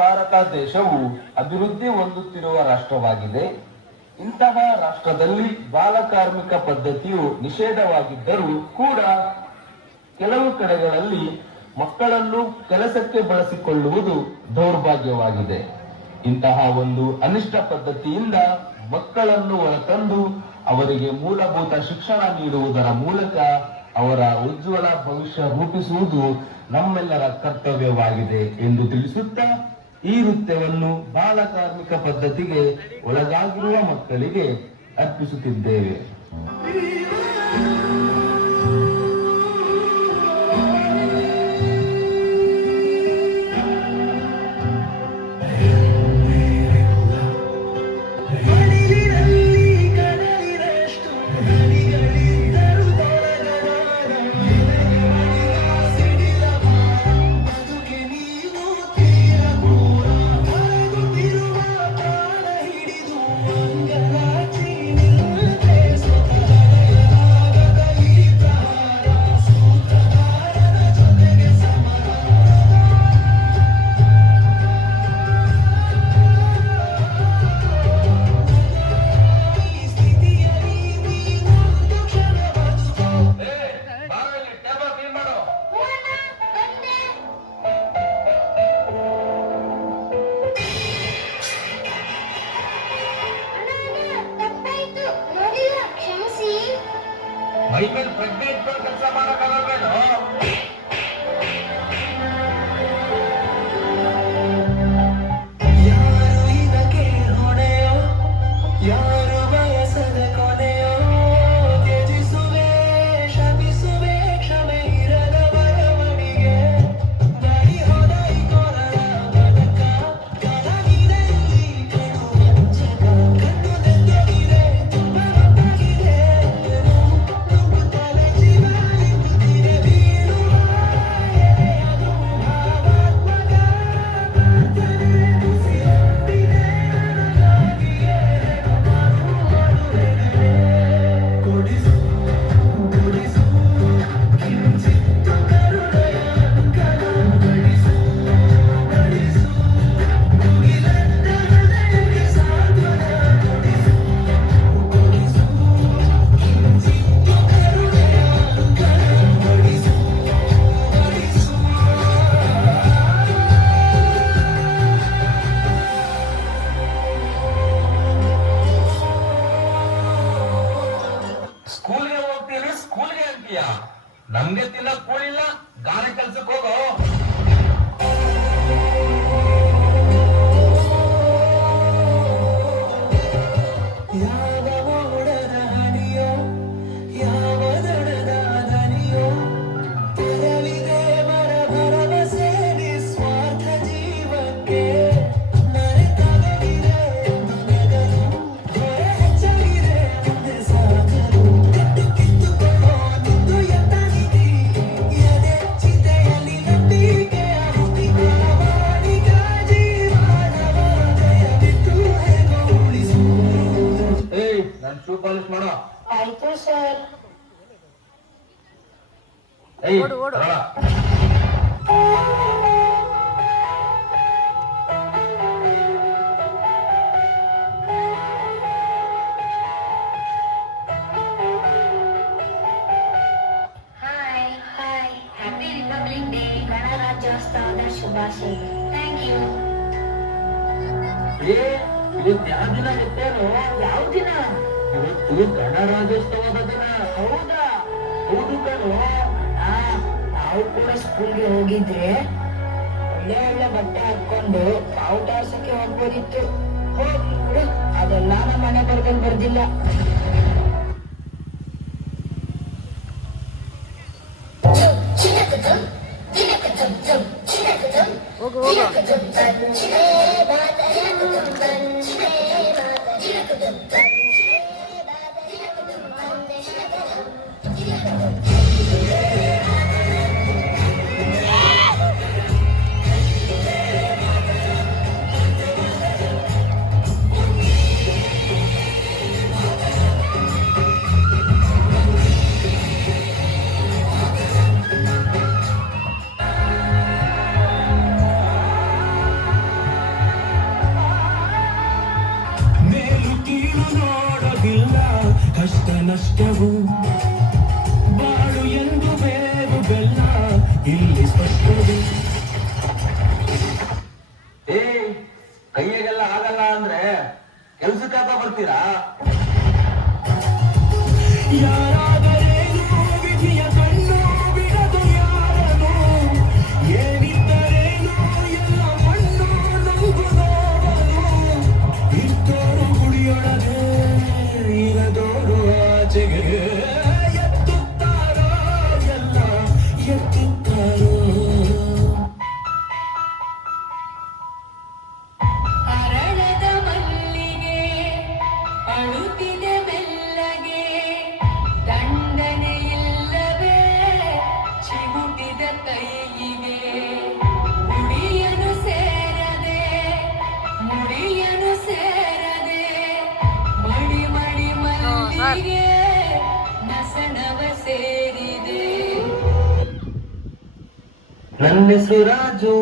ಭಾರತ ದೇಶವು ಅಭಿವೃದ್ಧಿ ಹೊಂದುತ್ತಿರುವ ರಾಷ್ಟ್ರವಾಗಿದೆ. ಇಂತಹ ರಾಷ್ಟ್ರದಲ್ಲಿ ಬಾಲಕಾರ್ಮಿಕ ಪದ್ಧತಿಯು ನಿಷೇಧವಾಗಿದ್ದರೂ ಕೂಡ ಕೆಲವು ಕಡೆಗಳಲ್ಲಿ ಮಕ್ಕಳನ್ನು ಕೆಲಸಕ್ಕೆ ಬಳಸಿಕೊಳ್ಳುವುದು ದೌರ್ಭಾಗ್ಯವಾಗಿದೆ. ಇಂತಹ ಒಂದು ಅನಿಷ್ಟ ಪದ್ಧತಿಯಿಂದ ಮಕ್ಕಳನ್ನು ಹೊರತಂದು ಅವರಿಗೆ ಮೂಲಭೂತ ಶಿಕ್ಷಣ ನೀಡುವುದರ ಮೂಲಕ ಅವರ ಉಜ್ವಲ ಭವಿಷ್ಯ ರೂಪಿಸುವುದು ನಮ್ಮೆಲ್ಲರ ಕರ್ತವ್ಯವಾಗಿದೆ ಎಂದು ತಿಳಿಸುತ್ತಾ ಈ ನೃತ್ಯವನ್ನು ಬಾಲಕಾರ್ಮಿಕ ಪದ್ಧತಿಗೆ ಒಳಗಾಗಿರುವ ಮಕ್ಕಳಿಗೆ ಅರ್ಪಿಸುತ್ತಿದ್ದೇವೆ. ಮೈಮೇಲೆ ಪ್ರಜ್ಞೆ ಇಟ್ಕೊಂಡು ಕೆಲಸ ಮಾಡೋಕ್ಕಾಗಲ್ವೇನೋ? ಯಾರು ಇದಕ್ಕೆ ಹೊಣೆಯೋ, ಯಾರು ಬಯಸದ ಕೊನೆಯೋ, ತ್ಯಜಿಸುವೆ ಶಪಿಸುವೆ ಕ್ಷಮೆ ಇರದ ಬರವಣಿಗೆ, ದಾರಿ ಹೋದ ಈ ಕೊರಳ ಬದಕ, ಕರಗಿದೆ ಈ ಕಡು ವಂಚಕ, ಕಣ್ಣು ನೆಂದಗಿದೆ ತುಂಬ ಹೊತ್ತಾಗಿದೆ, ಸ್ಕೂಲ್ಗೆ ಹೋಗ್ತೀನಿ ಸ್ಕೂಲ್ಗೆ ಅಂತೀಯ? ನಮ್ಗೆ ತಿನ್ನಕ್ ಕೂಳಿಲ್ಲ, ಗಾಳಿ ಕೆಲ್ಸಕ್ಕೆ ಹೋಗೋ. ಯಾವ ಮೋಡದ ಹನಿಯೋ, ಯಾವ ದಡದ ದನಿಯೋ, ತೆರಳಿದೆ ಮರ ಭರವಸೆ ನಿಸ್ವಾರ್ಥ ಜೀವಕ್ಕೆ, ಮರೆತಾಗಿದೆ ಮನಗನು, ಹೊರ ಹೆಚ್ಚಾಗಿದೆ ಮುಂದೆ ಸಾಗಲು, ಕಿತ್ತುಕೊಳ್ಳೋ ನಿಂದು ಎತ್ತನಿಧಿ, ಎದೆ ಚಿತೆಯಲ್ಲಿ ನಂಬಿಕೆಯ ಹುಟ್ಟಿದ ವಾಣಿಗ ಜೀವನವ ದಯವಿಟ್ಟು ಹೇಗೋ ಉಳಿಸು. ನಾನು ಶೂ ಪಾಲಿಶ್ ಮಾಡೋ. ಆಯ್ತು sir. Hi happy republic day, ಗಣರಾಜ್ಯೋತ್ಸವದ ಶುಭಾಶಯ. Thank you. ಇವತ್ತು ಯಾವ ದಿನ ಗೊತ್ತೇನೋ? ಯಾವ ದಿನ? ಇವತ್ತು ಗಣರಾಜ್ಯೋತ್ಸವದ ದಿನ. ಹೌದಾ? ಹೌದು ಕಣೋ. ನಾವು ಕೂಡ ಸ್ಕೂಲ್ಗೆ ಹೋಗಿದ್ರೆ ಒಳ್ಳೆ ಒಳ್ಳೆ ಬಟ್ಟೆ ಹಾಕೊಂಡು ಬಾವುಟ ಹಾರ್ಸಕ್ಕೆ ಹೋಗ್ಬೋದಿತ್ತು. ಹೋಗ್ಲಿ ಬಿಡು, ಅದೆಲ್ಲ ನಮ್ಮ ಮನೆ ಬರ್ದಲ್ಲಿ ಬರ್ದಿಲ್ಲ. ಹೋಗು ಹೋಗು. ನಷ್ಟವು ಬಾಳು ಎಂದು ಬೇರು ಬೆಲ್ಲ ಇಲ್ಲಿ ಸ್ಪಷ್ಟವೇ. ಏ ಕೈಯಾಗೆಲ್ಲ ಆಗಲ್ಲ ಅಂದ್ರೆ ಕೆಲ್ಸಕ್ಕೆ ಬರ್ತೀರಾ? ಯಾರಾದರೇನು ವಿಧಿಯ ಕಣ್ಣು ಬಿಡದು ಯಾರನು, ಏನಿದ್ದರೇನು ಎಲ್ಲ ಮಣ್ಣು ನುಂಗುದೋವರು. ಇದ್ದೋರು ಗುಡಿಯೊಳಗೆ ಇರದೋರು ಆಚೆಗೆ ಎತ್ತುತ್ತಾರೋ ಎಲ್ಲ ಎತ್ತುತ್ತಾರೋ. ಅರಳದ ಮಲ್ಲಿಗೆ ಅಳುತ್ತಿದೆ ಮೆಲ್ಲಗೆ, ದಂಡನೆ ಇಲ್ಲವೇ ಚಿಗುಟಿದ ಕೈಯಿಗೆ. ಮುಡಿಯನು ಸೇರದೆ ಮುಡಿಯನು ಸೇರದೆ ಮಡಿ ಮಡಿ ಮಲ್ಲಿಗೆ ನಸನವ ಸೇರಿದೆ. ನನ್ನ ಹೆಸರು ರಾಜು.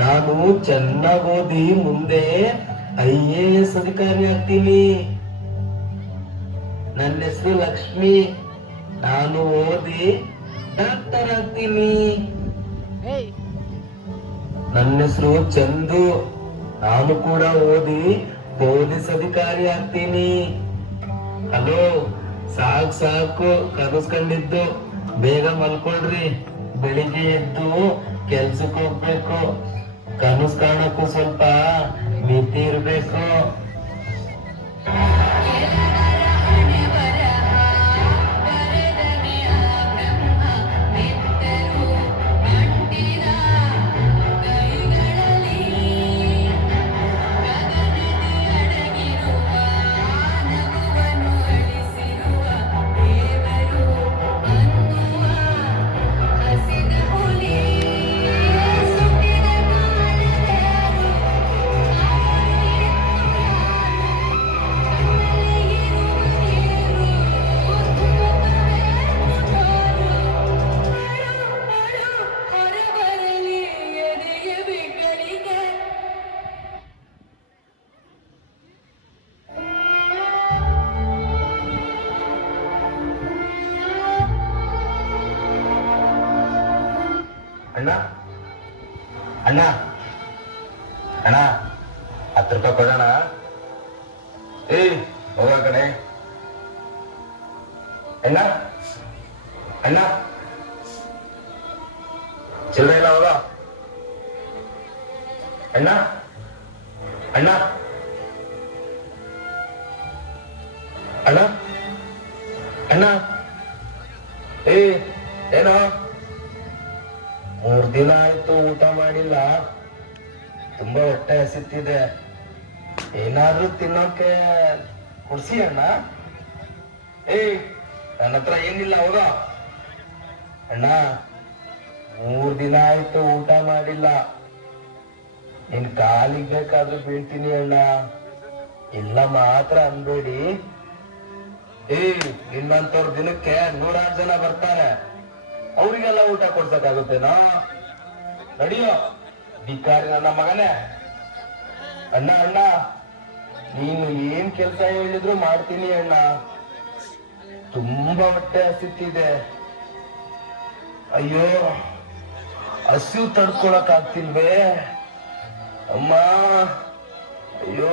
ನಾನು ಚೆನ್ನಾಗಿ ಓದಿ ಮುಂದೆ IAS ಅಧಿಕಾರಿ ಆಗ್ತೀನಿ. ನನ್ನ ಹೆಸರು ಲಕ್ಷ್ಮಿ. ನಾನು ಓದಿ ಡಾಕ್ಟರ್ ಆಗ್ತೀನಿ. ನನ್ನ ಹೆಸರು ಚಂದು. ನಾನು ಕೂಡ ಓದಿ ಪೊಲೀಸ್ ಅಧಿಕಾರಿ ಆಗ್ತೀನಿ. ಹಲೋ, ಸಾಕು ಸಾಕು ಕನಸ್ಕೊಂಡಿದ್ದು, ಬೇಗ ಮಲ್ಕೊಳ್ರಿ. ಬೆಳಿಗ್ಗೆ ಎದ್ದು ಕೆಲ್ಸಕ್ಕೆ ಹೋಗ್ಬೇಕು. ಕನಸು ಕಾಣಕ್ಕೂ ಸ್ವಲ್ಪ ಮಿತಿ ಇರ್ಬೇಕು. ಅಣ್ಣ ಅಣ್ಣ ಅಣ್ಣ 10 ರೂಪಾಯಿ ಕೊಡೋಣ. ಹೋಗ ಕಡೆ. ಅಣ್ಣ ಅಣ್ಣ ಚಿಲ್ಲರೆ ಇಲ್ಲ, ಹೋಗ. ಅಣ್ಣ ಅಣ್ಣ ಅಣ್ಣ ಅಣ್ಣ ಏನೋ 3 ದಿನ ಆಯ್ತು ಊಟ ಮಾಡಿಲ್ಲ. ತುಂಬಾ ಹೊಟ್ಟೆ ಹಸಿತಿದೆ. ಏನಾದ್ರೂ ತಿನ್ನೋಕೆ ಕೊಡ್ಸಿ ಅಣ್ಣ. ನನ್ನ ಹತ್ರ ಏನಿಲ್ಲ, ಹೋಗ. ಅಣ್ಣ 3 ದಿನ ಆಯ್ತು ಊಟ ಮಾಡಿಲ್ಲ. ನಿನ್ ಕಾಲಿಗೆ ಬೇಕಾದ್ರೂ ಬೀಳ್ತೀನಿ ಅಣ್ಣ. ಇಲ್ಲ ಮಾತ್ರ ಅನ್ಬೇಡಿ. ನಿನ್ನಂತವ್ರ ದಿನಕ್ಕೆ 106 ಜನ ಬರ್ತಾರೆ. ಅವ್ರಿಗೆಲ್ಲ ಊಟ ಕೊಡ್ಸಕ್ಕಾಗುತ್ತೇನೋ? ನಡಿಯೋ ಭಿಕಾರಿ ನನ್ನ ಮಗನೇ. ಅಣ್ಣ ಅಣ್ಣ ನೀನು ಏನ್ ಕೆಲಸ ಹೇಳಿದ್ರು ಮಾಡ್ತೀನಿ ಅಣ್ಣ. ತುಂಬಾ ಹೊಟ್ಟೆ ಹಸಿತಿದೆ. ಅಯ್ಯೋ, ಹಸಿವು ತಡ್ಕೊಳಕ್ ಆಗ್ತಿಲ್ವೇ ಅಮ್ಮ. ಅಯ್ಯೋ,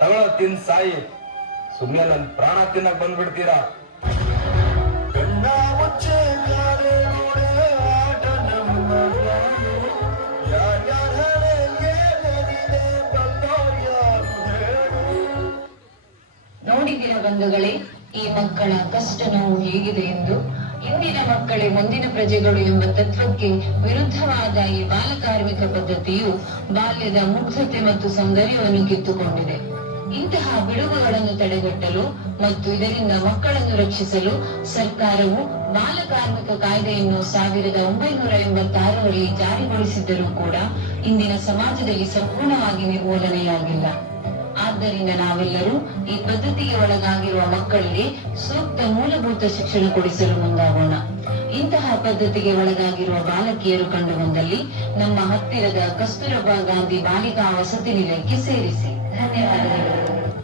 ತಗೊಳ ತಿನ್ ಸಾಯಿ. ಸುಮ್ನೆ ನನ್ ಪ್ರಾಣ ತಿನ್ನಕ್ ಬಂದ್ಬಿಡ್ತೀರಾ? ನೋಡಿದ್ದೀರ ಬಂಧುಗಳೇ, ಈ ಮಕ್ಕಳ ಕಷ್ಟ ನೋವು ಹೇಗಿದೆ ಎಂದು. ಇಂದಿನ ಮಕ್ಕಳೇ ಮುಂದಿನ ಪ್ರಜೆಗಳು ಎಂಬ ತತ್ವಕ್ಕೆ ವಿರುದ್ಧವಾದ ಈ ಬಾಲಕಾರ್ಮಿಕ ಪದ್ಧತಿಯು ಬಾಲ್ಯದ ಮುಗ್ಧತೆ ಮತ್ತು ಸೌಂದರ್ಯವನ್ನು ಕಿತ್ತುಕೊಂಡಿದೆ. ಇಂತಹ ಬಿಡುಗುಗಳನ್ನು ತಡೆಗಟ್ಟಲು ಮತ್ತು ಇದರಿಂದ ಮಕ್ಕಳನ್ನು ರಕ್ಷಿಸಲು ಸರ್ಕಾರವು ಬಾಲಕಾರ್ಮಿಕ ಕಾಯ್ದೆಯನ್ನು 1986ರಲ್ಲಿ ಜಾರಿಗೊಳಿಸಿದ್ದರೂ ಕೂಡ ಇಂದಿನ ಸಮಾಜದಲ್ಲಿ ಸಂಪೂರ್ಣವಾಗಿ ನಿರ್ಮೂಲನೆಯಾಗಿಲ್ಲ. ಆದ್ದರಿಂದ ನಾವೆಲ್ಲರೂ ಈ ಪದ್ಧತಿಗೆ ಒಳಗಾಗಿರುವ ಮಕ್ಕಳಿಗೆ ಸೂಕ್ತ ಮೂಲಭೂತ ಶಿಕ್ಷಣ ಕೊಡಿಸಲು ಮುಂದಾಗೋಣ. ಇಂತಹ ಪದ್ಧತಿಗೆ ಒಳಗಾಗಿರುವ ಬಾಲಕಿಯರು ಕಂಡು ಬಂದಲ್ಲಿ ನಮ್ಮ ಹತ್ತಿರದ ಕಸ್ತೂರಬಾ ಗಾಂಧಿ ಬಾಲಿಕಾ ವಸತಿ ನಿಲಯಕ್ಕೆ ಸೇರಿಸಿ. ಧನ್ಯವಾದಗಳು.